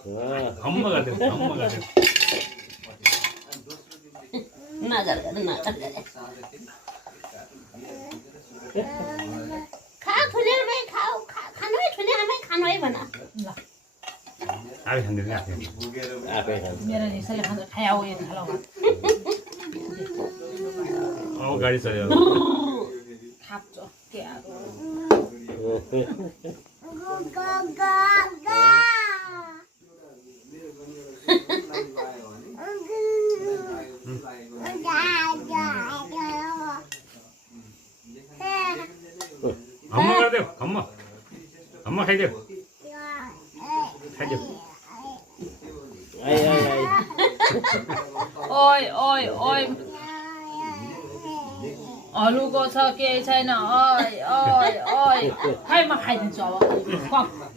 खम्म गरिदेऊ खम्म गरिदेऊ खा ठुले नहीं खाओ खानो है ठुले हमें खानो है बना आफै खाँदैन आफै मेरो निसले खान्छ खाया हो यो थालो अब गाडी चल्यो खाप्चो के आरो खम्म गरिदेऊ खम्म खम्म खाइदेऊ खाइदेऊ ओइ ओइ ओइ हलुको छ केही छैन ओइ ओइ ओइ खै म खाइदिन्छु अब